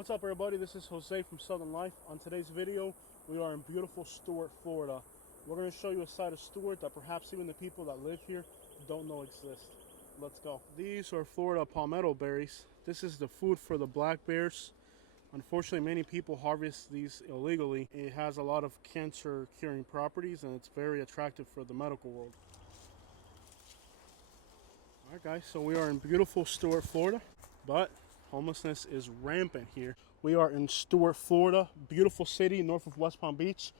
What's up, everybody? This is Jose from Southern Life. On today's video, we are in beautiful Stuart, Florida. We're going to show you a side of Stuart that perhaps even the people that live here don't know exist. Let's go. These are Florida palmetto berries. This is the food for the black bears. Unfortunately, many people harvest these illegally. It has a lot of cancer curing properties and it's very attractive for the medical world. Alright guys, so we are in beautiful Stuart, Florida, but homelessness is rampant here. We are in Stuart, Florida, beautiful city north of West Palm Beach.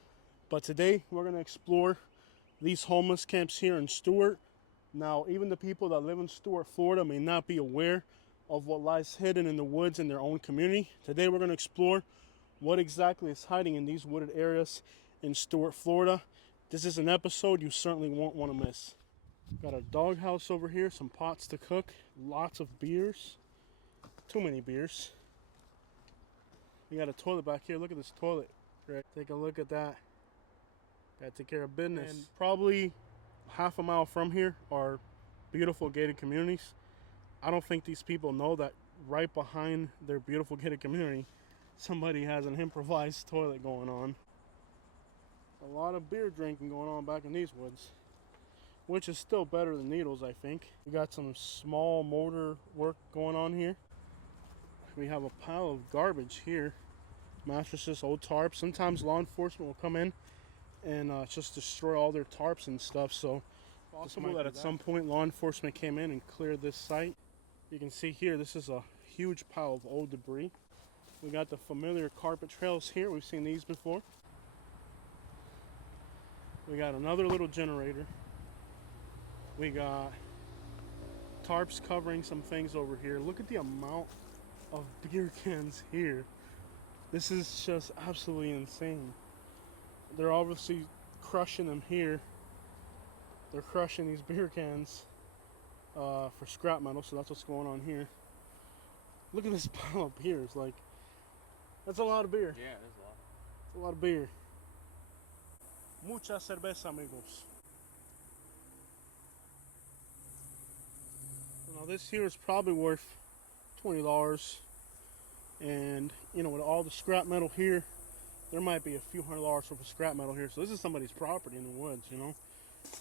But today we're going to explore these homeless camps here in Stuart. Now, even the people that live in Stuart, Florida may not be aware of what lies hidden in the woods in their own community. Today we're going to explore what exactly is hiding in these wooded areas in Stuart, Florida. This is an episode you certainly won't want to miss. Got a doghouse over here, some pots to cook, lots of beers. Too many beers. We got a toilet back here. Look at this toilet. Right. Take a look at that. Gotta take care of business. And probably half a mile from here are beautiful gated communities. I don't think these people know that right behind their beautiful gated community, somebody has an improvised toilet going on. A lot of beer drinking going on back in these woods, which is still better than needles, I think. We got some small mortar work going on here. We have a pile of garbage here. Mattresses, old tarps. Sometimes law enforcement will come in and just destroy all their tarps and stuff. So possible that at some point law enforcement came in and cleared this site. You can see here, this is a huge pile of old debris. We got the familiar carpet trails here. We've seen these before. We got another little generator. We got tarps covering some things over here. Look at the amount of beer cans here. This is just absolutely insane. They're obviously crushing them here. They're crushing these beer cans for scrap metal, so that's what's going on here. Look at this pile of beers. Like, that's a lot of beer. Yeah, there's a lot. It's a lot of beer. Mucha cerveza, amigos. Now this here is probably worth $20, and you know, with all the scrap metal here, there might be a few $100s worth of scrap metal here. So this is somebody's property in the woods, you know.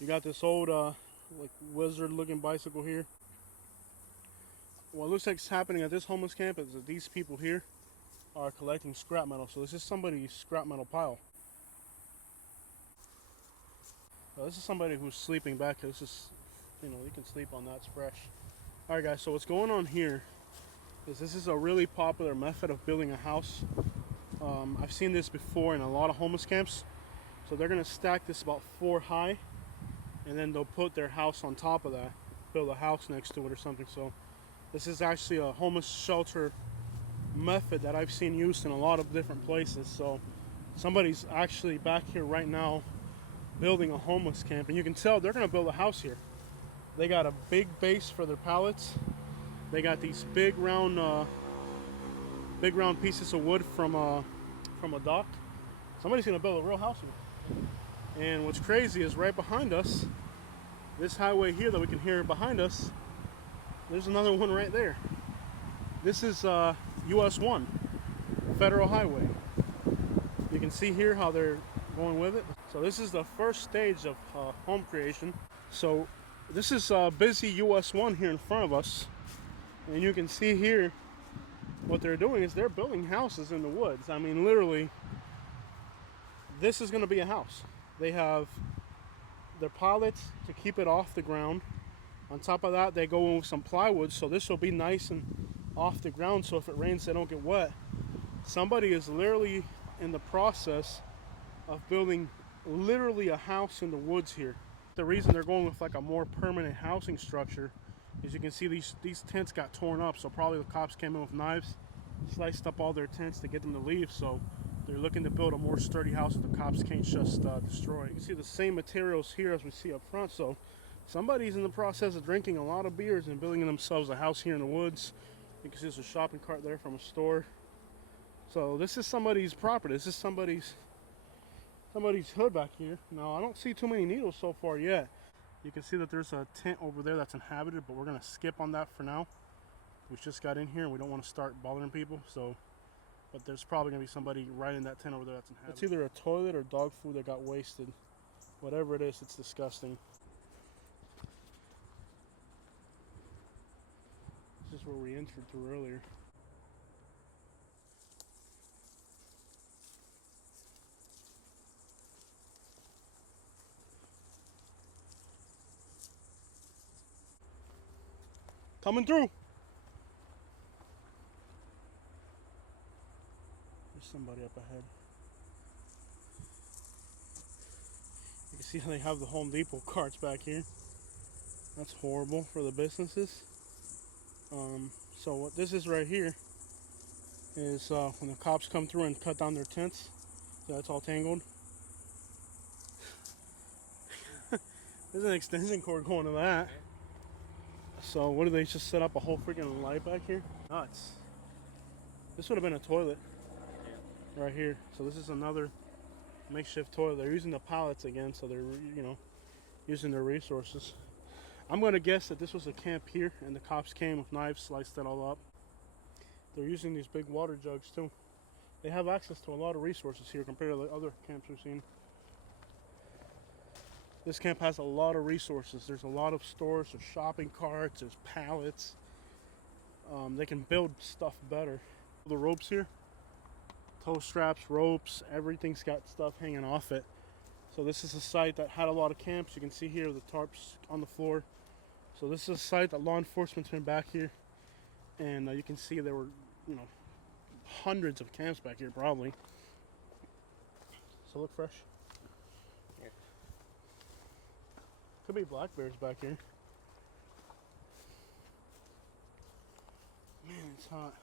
You got this old like wizard looking bicycle here. What looks like is happening at this homeless camp is that these people here are collecting scrap metal. So this is somebody's scrap metal pile. Well, this is somebody who's sleeping back here. This is, you know, you can sleep on that, it's fresh. Alright guys, so what's going on here is this is a really popular method of building a house. I've seen this before in a lot of homeless camps. So they're going to stack this about 4 high, and then they'll put their house on top of that, build a house next to it or something. So this is actually a homeless shelter method that I've seen used in a lot of different places. So somebody's actually back here right now building a homeless camp, and you can tell they're going to build a house here. They got a big base for their pallets. They got these big round pieces of wood from a dock. Somebody's gonna build a real house here. And what's crazy is right behind us, this highway here that we can hear behind us, there's another one right there. This is US 1, Federal Highway. You can see here how they're going with it. So this is the first stage of home creation. So this is busy US 1 here in front of us. And you can see here what they're doing is they're building houses in the woods. I mean, literally, this is going to be a house. They have their pallets to keep it off the ground. On top of that, they go in with some plywood, so this will be nice and off the ground, so if it rains, they don't get wet. Somebody is literally in the process of building literally a house in the woods here. The reason they're going with like a more permanent housing structure, as you can see, these tents got torn up, so probably the cops came in with knives, sliced up all their tents to get them to leave. So they're looking to build a more sturdy house that the cops can't just destroy. You can see the same materials here as we see up front. So somebody's in the process of drinking a lot of beers and building themselves a house here in the woods. You can see there's a shopping cart there from a store. So this is somebody's property. This is somebody's hood back here. Now, I don't see too many needles so far yet. You can see that there's a tent over there that's inhabited, but we're going to skip on that for now. We just got in here and we don't want to start bothering people, so But there's probably gonna be somebody right in that tent over there that's inhabited. It's either a toilet or dog food that got wasted. Whatever it is, it's disgusting. This is where we entered through earlier. Coming through! There's somebody up ahead. You can see how they have the Home Depot carts back here. That's horrible for the businesses. So what this is right here is when the cops come through and cut down their tents. So that's all tangled. There's an extension cord going to that. So what do they just set up a whole freaking light back here? Nuts. This would have been a toilet right here. So this is another makeshift toilet. They're using the pallets again, so they're, you know, using their resources. I'm gonna guess that this was a camp here and the cops came with knives, sliced it all up. They're using these big water jugs too. They have access to a lot of resources here compared to the other camps we've seen. This camp has a lot of resources. There's a lot of stores, there's shopping carts, there's pallets. They can build stuff better. The ropes here, toe straps, ropes, everything's got stuff hanging off it. So this is a site that had a lot of camps. You can see here the tarps on the floor. So this is a site that law enforcement's been back here, and you can see there were, you know, hundreds of camps back here probably. So look fresh. Yeah. Could be black bears back here. Man, it's hot.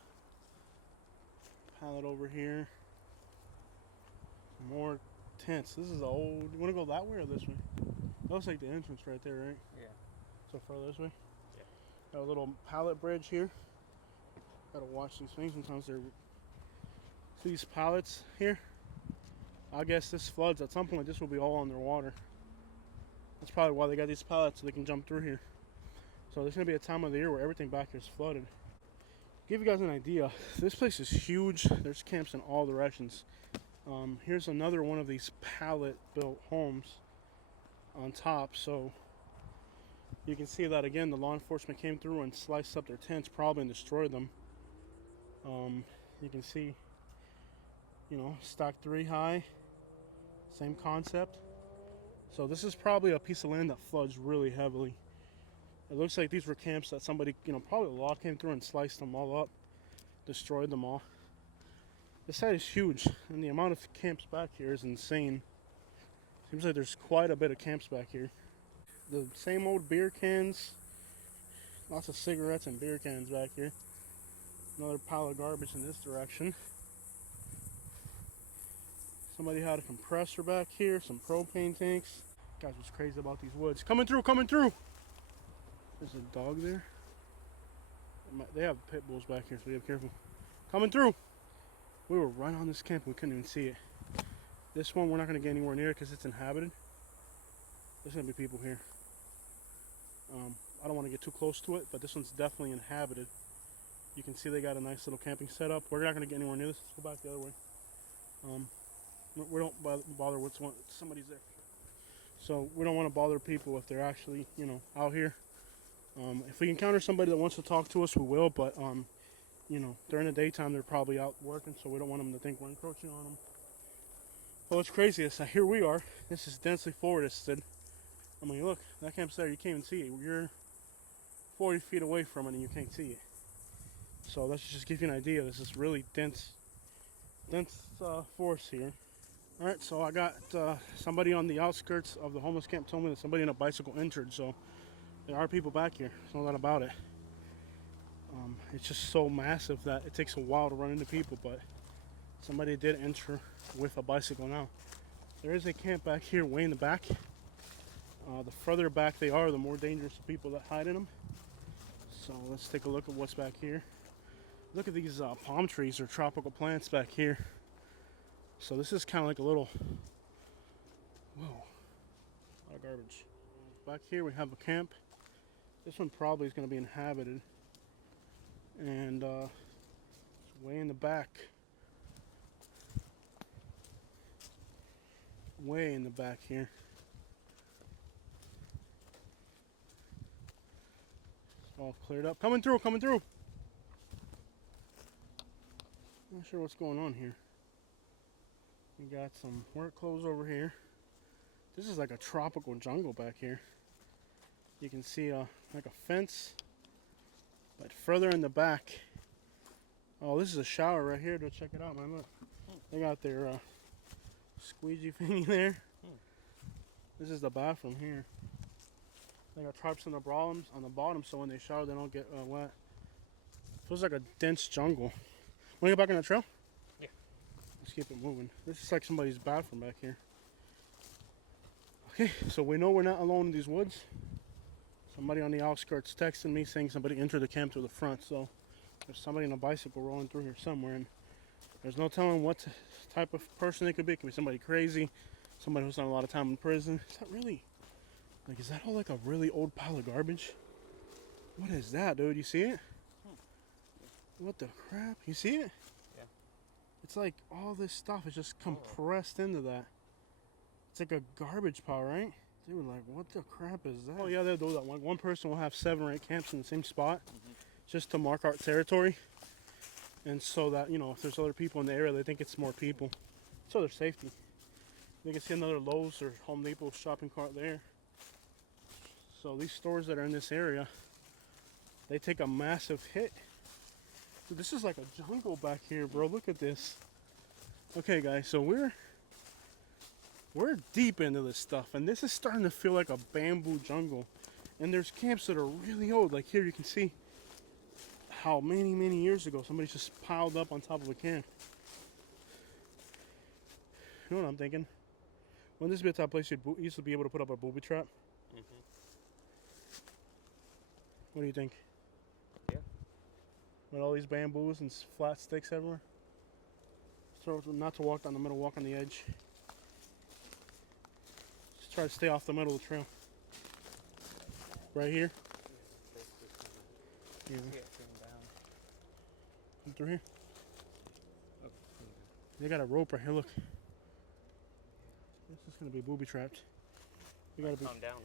Pallet over here. More tents. This is old. You want to go that way or this way? That looks like the entrance right there, right? Yeah. So far this way? Yeah. Got a little pallet bridge here. Gotta watch these things. Sometimes they're... See these pallets here? I guess this floods. At some point this will be all underwater. That's probably why they got these pallets, so they can jump through here. So there's gonna be a time of the year where everything back here is flooded. Give you guys an idea, this place is huge. There's camps in all directions. Here's another one of these pallet built homes on top. So you can see that again, the law enforcement came through and sliced up their tents probably and destroyed them. You can see, you know, stacked 3 high, same concept. So this is probably a piece of land that floods really heavily. It looks like these were camps that somebody, you know, probably a law came through and sliced them all up, destroyed them all. This site is huge, and the amount of camps back here is insane. Seems like there's quite a bit of camps back here. The same old beer cans, lots of cigarettes and beer cans back here. Another pile of garbage in this direction. Somebody had a compressor back here, some propane tanks. Guys, what's crazy about these woods? Coming through, coming through! There's a dog there. They have pit bulls back here, so be careful. Coming through! We were right on this camp, we couldn't even see it. This one we're not going to get anywhere near because it's inhabited. There's going to be people here. I don't want to get too close to it, but this one's definitely inhabited. You can see they got a nice little camping setup. We're not going to get anywhere near this. Let's go back the other way. We don't bother with somebody's there. So we don't want to bother people if they're actually, you know, out here. If we encounter somebody that wants to talk to us, we will, but you know, during the daytime they're probably out working, so we don't want them to think we're encroaching on them. Well, what's crazy is that here we are. This is densely forested. I mean, look, that camp's there. You can't even see it. You're 40 feet away from it and you can't see it. So let's just give you an idea. This is really dense forest here. All right, so I got somebody on the outskirts of the homeless camp told me that somebody in a bicycle injured. So there are people back here. There's no doubt about it. It's just so massive that it takes a while to run into people, but somebody did enter with a bicycle now. There is a camp back here way in the back. The further back they are, the more dangerous the people that hide in them. So let's take a look at what's back here. Look at these palm trees or tropical plants back here. So this is kind of like a little, whoa, a lot of garbage. Back here we have a camp. This one probably is going to be inhabited. And it's way in the back. way in the back here. It's all cleared up. Coming through, coming through. Not sure what's going on here. We got some work clothes over here. This is like a tropical jungle back here. You can see like a fence, but further in the back. Oh, this is a shower right here. Go check it out, man. Look, they got their squeegee thingy there. This is the bathroom here. They got tarps on the bottom, so when they shower, they don't get wet. Feels like a dense jungle. Want to get back on the trail? Yeah. Let's keep it moving. This is like somebody's bathroom back here. Okay, so we know we're not alone in these woods. Somebody on the outskirts texted me saying somebody entered the camp through the front, so there's somebody on a bicycle rolling through here somewhere, and there's no telling what type of person it could be. It could be somebody crazy, somebody who's done a lot of time in prison. Is that really, like, is that all like a really old pile of garbage? What is that, dude? You see it? What the crap? You see it? Yeah. It's like all this stuff is just compressed into that. It's like a garbage pile, right? They were like, what the crap is that? Oh yeah, they'll do that. One person will have 7 or 8 camps in the same spot, just to mark our territory. And so that, you know, if there's other people in the area, they think it's more people. So their safety. They can see another Lowe's or Home Depot shopping cart there. So these stores that are in this area, they take a massive hit. Dude, this is like a jungle back here, bro. Look at this. Okay, guys, so we're deep into this stuff, and this is starting to feel like a bamboo jungle. And there's camps that are really old. Like here, you can see how many years ago somebody just piled up on top of a camp. You know what I'm thinking? Wouldn't this be a type of place you used to be able to put up a booby trap? What do you think? Yeah. With all these bamboos and flat sticks everywhere? So not to walk down the middle, walk on the edge. Just try to stay off the middle of the trail. Right here? Yeah. Come through here. They got a rope right here, look. This is gonna be booby trapped. We gotta calm down.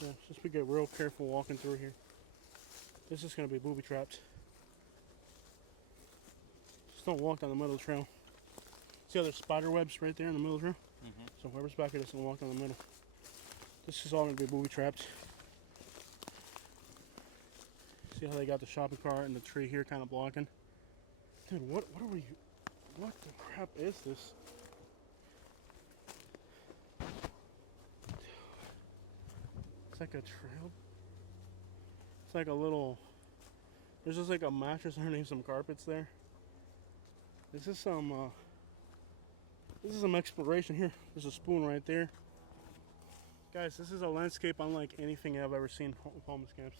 Yeah, just be get real careful walking through here. This is gonna be booby trapped. Just don't walk down the middle of the trail. See how there's spider webs right there in the middle of the trail? So whoever's back here doesn't walk down the middle. This is all gonna be booby trapped. See how they got the shopping cart and the tree here kind of blocking? Dude, what the crap is this? It's like a trail. It's like a little, there's just like a mattress underneath some carpets there. This is some exploration here. There's a spoon right there. Guys, this is a landscape unlike anything I've ever seen with homeless camps.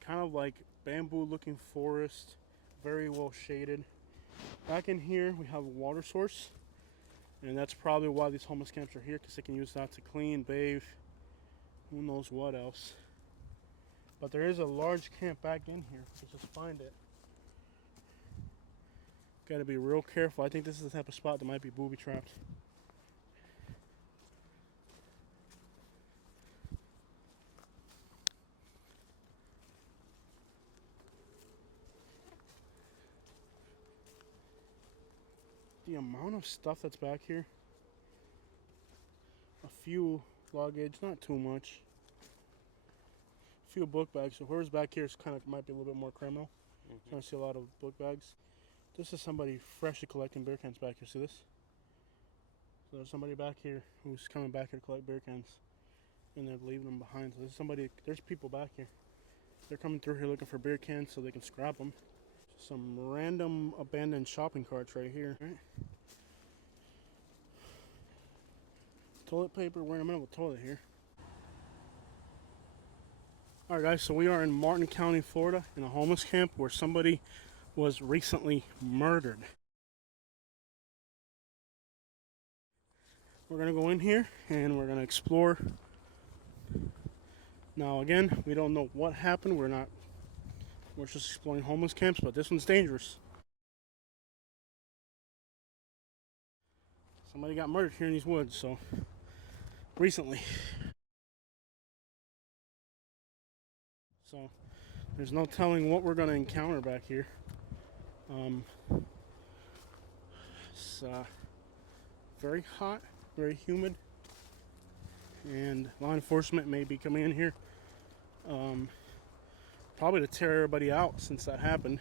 Kind of like bamboo looking forest, very well shaded. Back in here we have a water source, and that's probably why these homeless camps are here, because they can use that to clean, bathe, who knows what else. But there is a large camp back in here. Let's just find it. Gotta be real careful. I think this is the type of spot that might be booby trapped. The amount of stuff that's back here. A few luggage, not too much. A few book bags. So whoever's back here is kind of might be a little bit more criminal. Trying to see a lot of book bags. This is somebody freshly collecting beer cans back here. See this? So there's somebody back here who's coming back here to collect beer cans, and they're leaving them behind. So there's somebody. There's people back here. They're coming through here looking for beer cans so they can scrap them. Some random abandoned shopping carts right here. Right? Toilet paper. We're in the middle of a toilet here. Alright guys, so we are in Martin County, Florida, in a homeless camp where somebody was recently murdered. We're going to go in here and we're going to explore. Now again, we don't know what happened. We're just exploring homeless camps, but this one's dangerous. Somebody got murdered here in these woods, so recently. So there's no telling what we're going to encounter back here. It's very hot, very humid, and law enforcement may be coming in here probably to tear everybody out since that happened.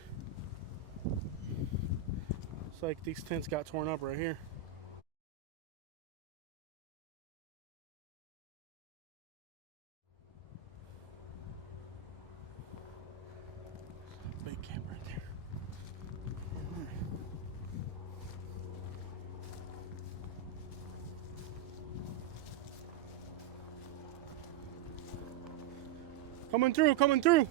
It's like these tents got torn up right here. Big camp right there. Coming through, coming through.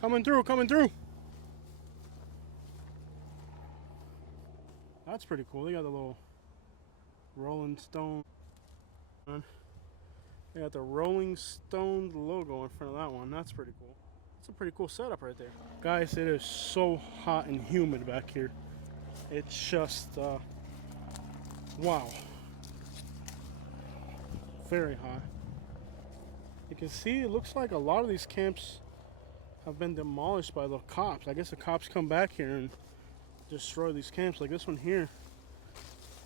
Coming through, coming through. That's pretty cool. They got the little Rolling Stone. They got the Rolling Stone logo in front of that one. That's pretty cool. It's a pretty cool setup right there. Guys, it is so hot and humid back here. It's just, wow. Very hot. You can see it looks like a lot of these camps have been demolished by the cops. I guess the cops come back here and destroy these camps. Like this one here.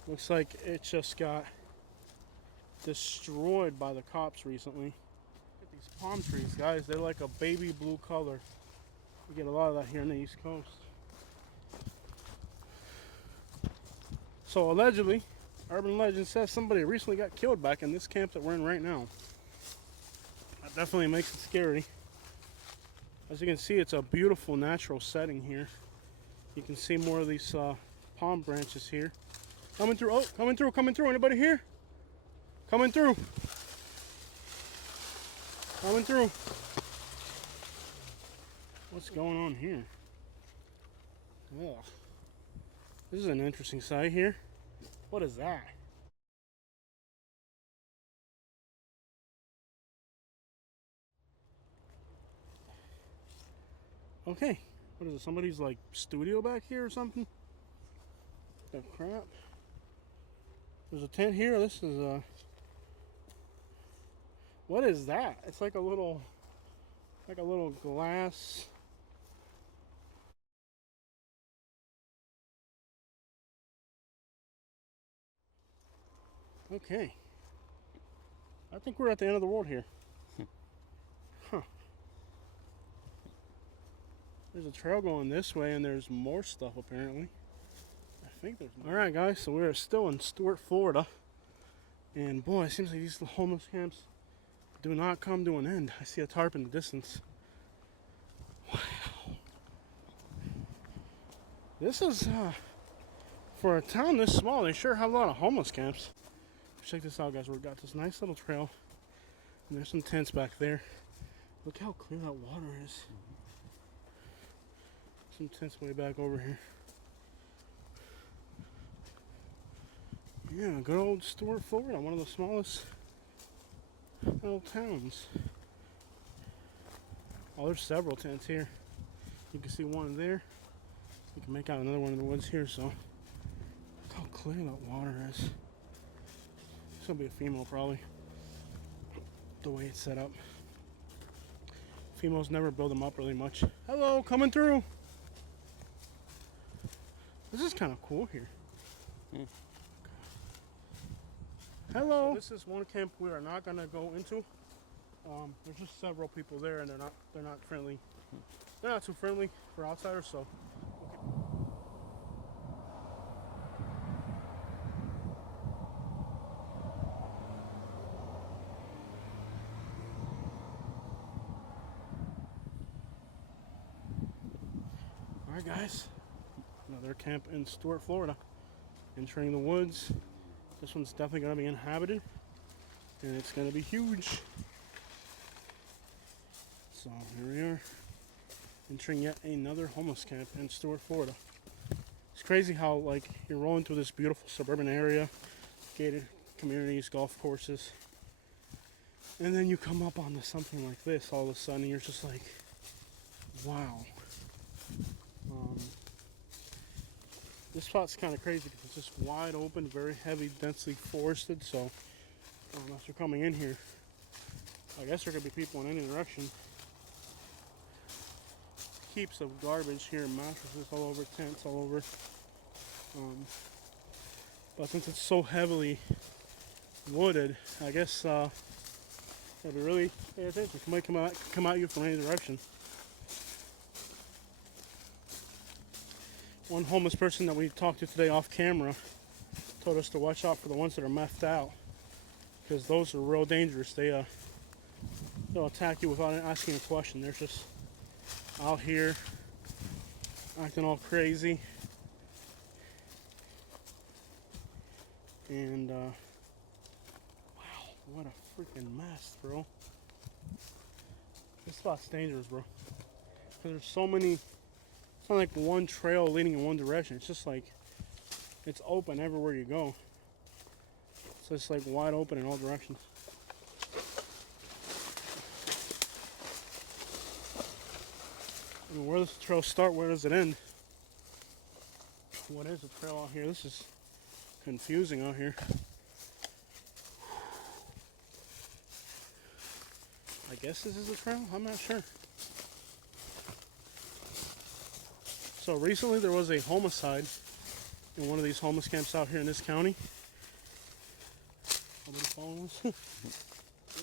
Looks like it just got destroyed by the cops recently. Look at these palm trees, guys. They're like a baby blue color. We get a lot of that here on the East Coast. So allegedly, urban legend says somebody recently got killed back in this camp that we're in right now. That definitely makes it scary. As you can see, it's a beautiful natural setting here. You can see more of these palm branches here. Coming through, oh, coming through, coming through. Anybody here? Coming through. Coming through. What's going on here? Ugh. This is an interesting sight here. What is that? Okay. What is it? Somebody's like studio back here or something? Oh crap. There's a tent here. This is a... What is that? It's like a little glass. Okay. I think we're at the end of the world here. Huh. There's a trail going this way and there's more stuff apparently. I think there's more. Alright guys, so we're still in Stuart, Florida. And boy, it seems like these homeless camps do not come to an end. I see a tarp in the distance. Wow. This is, for a town this small, they sure have a lot of homeless camps. Check this out, guys. We've got this nice little trail. And there's some tents back there. Look how clear that water is. Some tents way back over here. Yeah, good old Stuart, Florida. One of the smallest little towns. Oh, there's several tents here. You can see one there. You can make out another one in the woods here, so look how clear that water is. It's gonna be a female probably. The way it's set up. Females never build them up really much. Hello, coming through. This is kind of cool here. Hello. So this is one camp we are not gonna go into. There's just several people there, and they're not friendly. They're not too friendly for outsiders, so. Alright guys, another camp in Stuart, Florida. Entering the woods. This one's definitely going to be inhabited. And it's going to be huge. So here we are. Entering yet another homeless camp in Stuart, Florida. It's crazy how like you're rolling through this beautiful suburban area. Gated communities, golf courses. And then you come up onto something like this all of a sudden and you're just like, wow. This spot's kind of crazy because it's just wide open, very heavy, densely forested. So unless you're coming in here, I guess there could be people in any direction. Heaps of garbage here, mattresses all over, tents all over. But since it's so heavily wooded, I guess gotta be really pay attention. It might come at you from any direction. One homeless person that we talked to today off camera told us to watch out for the ones that are methed out, because those are real dangerous. They'll attack you without asking a question. They're just out here acting all crazy. And wow, what a freaking mess, bro. This spot's dangerous, bro, because there's so many. It's not like one trail leading in one direction. It's just like it's open everywhere you go. So it's like wide open in all directions. I mean, where does the trail start? Where does it end? What is the trail out here? This is confusing out here. I guess this is a trail? I'm not sure. So recently there was a homicide in one of these homeless camps out here in this county. Somebody following us?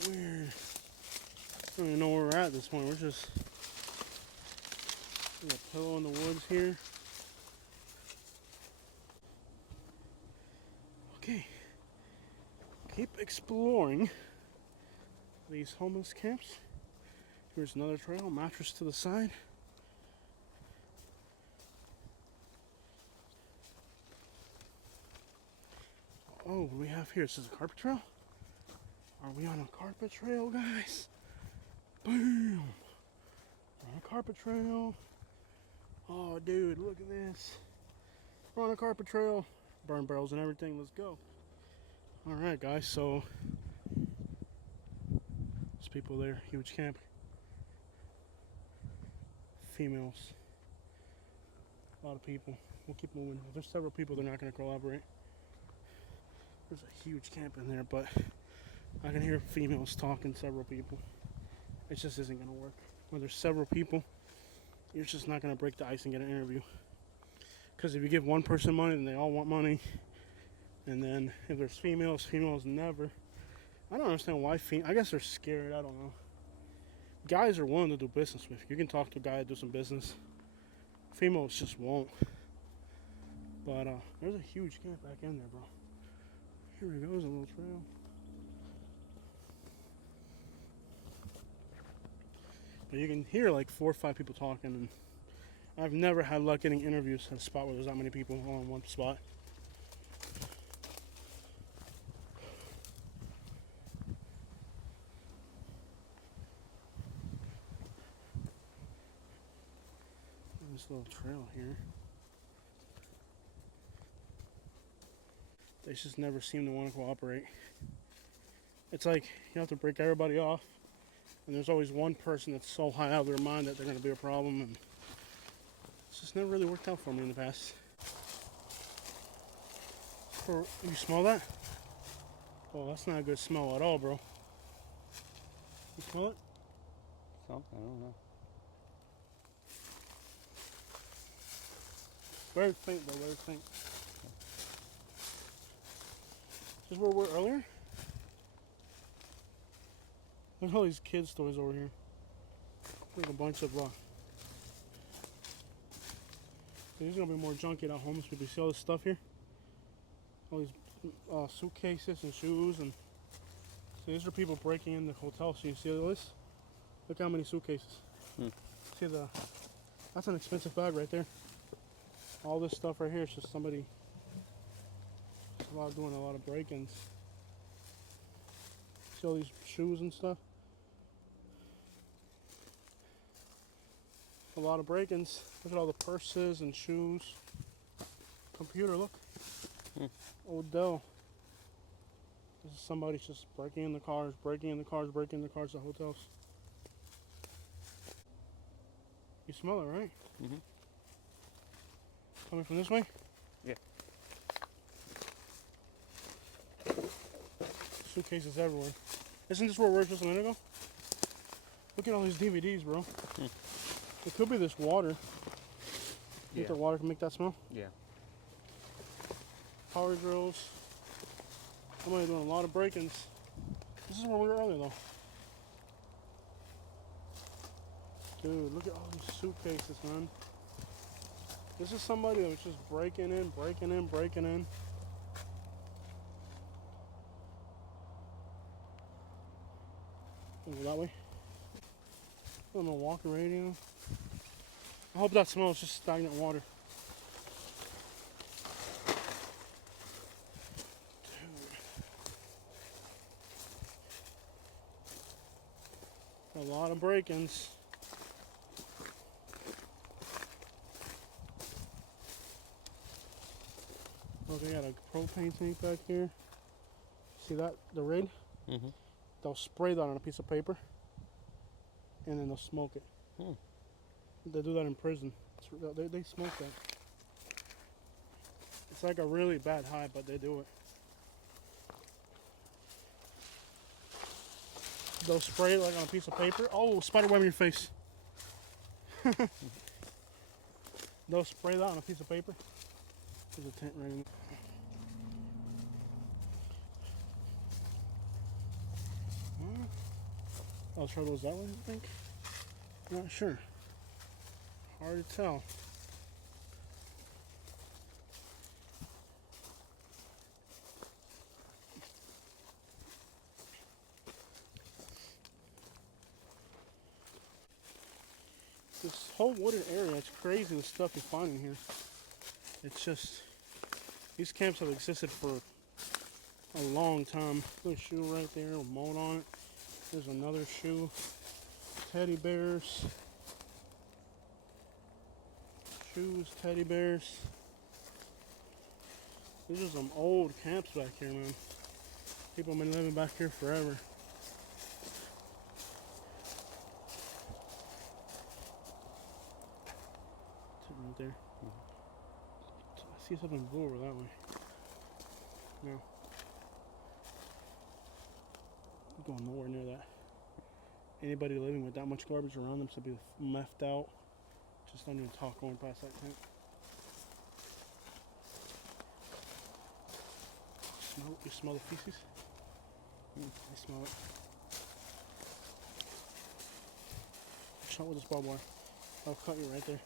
Weird. I don't even know where we're at this point. We're just a pillow in the woods here. Okay. Keep exploring these homeless camps. Here's another trail, mattress to the side. Oh, what do we have here? This is a carpet trail? Are we on a carpet trail, guys? Boom! We're on a carpet trail. Oh, dude, look at this. We're on a carpet trail. Burn barrels and everything. Let's go. Alright, guys, so there's people there. Huge camp. Females. A lot of people. We'll keep moving. If there's several people, they're not going to collaborate. There's a huge camp in there, but I can hear females talking, several people. It just isn't going to work. When there's several people, you're just not going to break the ice and get an interview. Because if you give one person money, then they all want money. And then if there's females never. I don't understand why I guess they're scared. I don't know. Guys are willing to do business with. You can talk to a guy and do some business. Females just won't. But there's a huge camp back in there, bro. Here we go, there's a little trail. But you can hear like 4 or 5 people talking, and I've never had luck getting interviews at a spot where there's that many people all in one spot. This little trail here. They just never seem to want to cooperate. It's like you have to break everybody off, and there's always one person that's so high out of their mind that they're going to be a problem, and it's just never really worked out for me in the past. You smell that? Oh, that's not a good smell at all, bro. You smell it? Something, I don't know. Very faint though, very faint. This is where we were earlier? Look at all these kids' toys over here. Like a bunch of there's gonna be more junky at homeless people. You see all this stuff here? All these suitcases and shoes, and see, these are people breaking in the hotel. So you see all this? Look how many suitcases. See that's an expensive bag right there. All this stuff right here is just somebody doing a lot of break-ins. See all these shoes and stuff? A lot of break-ins. Look at all the purses and shoes. Computer, look. Odell. This is somebody just breaking in the cars, breaking in the cars at hotels. You smell it, right? Mm-hmm. Coming from this way? Yeah. Suitcases everywhere. Isn't this where we were just a minute ago? Look at all these DVDs, bro. It could be this water. You think the water can make that smell? Yeah. Power drills. Somebody doing a lot of break-ins. This is where we were earlier, though. Dude, look at all these suitcases, man. This is somebody that was just breaking in. Go that way. A Milwaukee radio. I hope that smells just stagnant water. Dude. A lot of break-ins. Oh, they got a propane tank back here. See that? The red? Mm-hmm. They'll spray that on a piece of paper and then they'll smoke it. They do that in prison. They smoke that. It's like a really bad high, but they do it. They'll spray it like on a piece of paper. Oh, spider web in your face. They'll spray that on a piece of paper. There's a tent right in there. I'll try those that way, I think. Not sure. Hard to tell. This whole wooded area, it's crazy the stuff you find in here. It's just, these camps have existed for a long time. There's a shoe right there with mold on it. There's another shoe. Teddy bears. Shoes, teddy bears. These are some old camps back here, man. People have been living back here forever. Sitting right there. I see something blue over that way. No. I'm going nowhere near that. Anybody living with that much garbage around them should be left out. Just don't even talk going past that tent. You smell the feces? I smell it. Shot with this barbed wire. I'll cut you right there.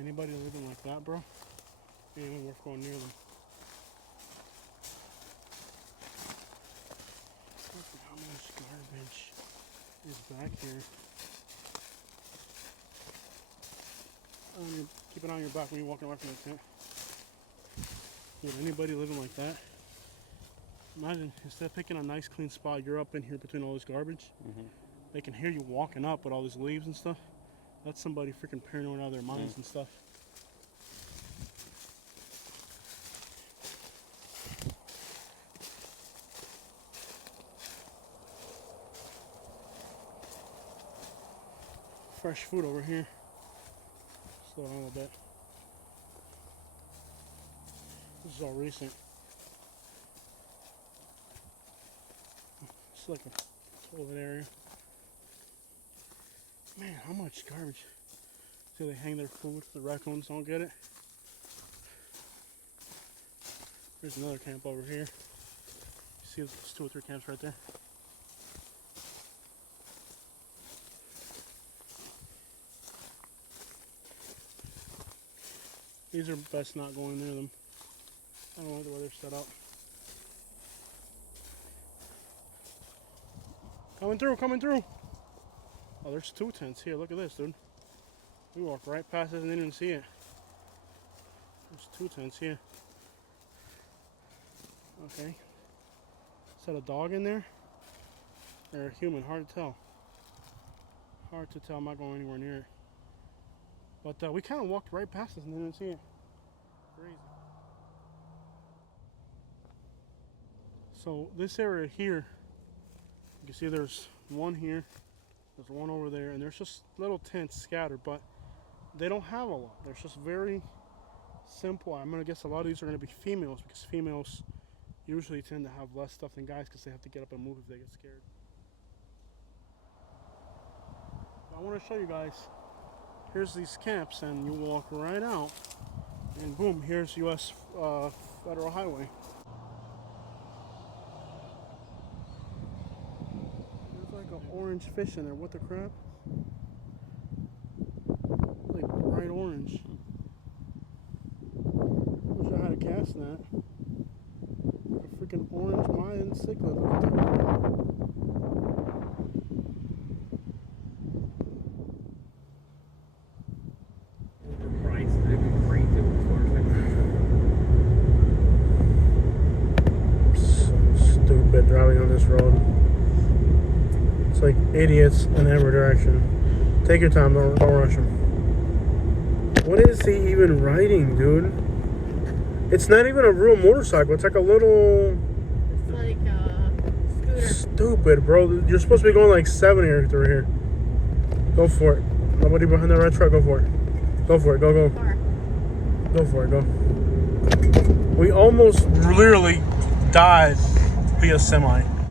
Anybody living like that, bro? Ain't even worth going near them. Look at how much garbage is back here. Keep it on your back when you're walking away from the tent. Dude, anybody living like that? Imagine, instead of picking a nice clean spot, you're up in here between all this garbage. They can hear you walking up with all these leaves and stuff. That's somebody freaking paranoid out of their minds and stuff. Fresh food over here. Slow down a little bit. This is all recent. It's like a toilet area. Man, how much garbage. See, they hang their food. The raccoons don't get it. There's another camp over here. You see there's 2 or 3 camps right there. These are best not going near them. I don't like the way they're set up. Coming through. Oh, there's 2 tents here. Look at this, dude. We walked right past it and didn't even see it. There's 2 tents here. Okay. Is that a dog in there? Or a human? Hard to tell. Hard to tell. I'm not going anywhere near it. But we kind of walked right past this and didn't see it. Crazy. So this area here, you can see there's one here, there's one over there, and there's just little tents scattered, but they don't have a lot. There's just very simple. I'm gonna guess a lot of these are gonna be females because females usually tend to have less stuff than guys because they have to get up and move if they get scared. I want to show you guys. Here's these camps, and you walk right out, and boom, here's U.S. Federal Highway. There's like an orange fish in there. What the crap? Like bright orange. Wish I had a cast net. Like a freaking orange Mayan cichlid. Look at that. Stupid driving on this road. It's like idiots in every direction. Take your time, don't rush them. What is he even riding, dude? It's not even a real motorcycle. It's like a little... It's like a scooter. Stupid, bro. You're supposed to be going like 70 through here. Go for it. Nobody behind the red truck. Go for it. Go for it. Go, go. Car. Go for it. Go. We almost literally died via semi.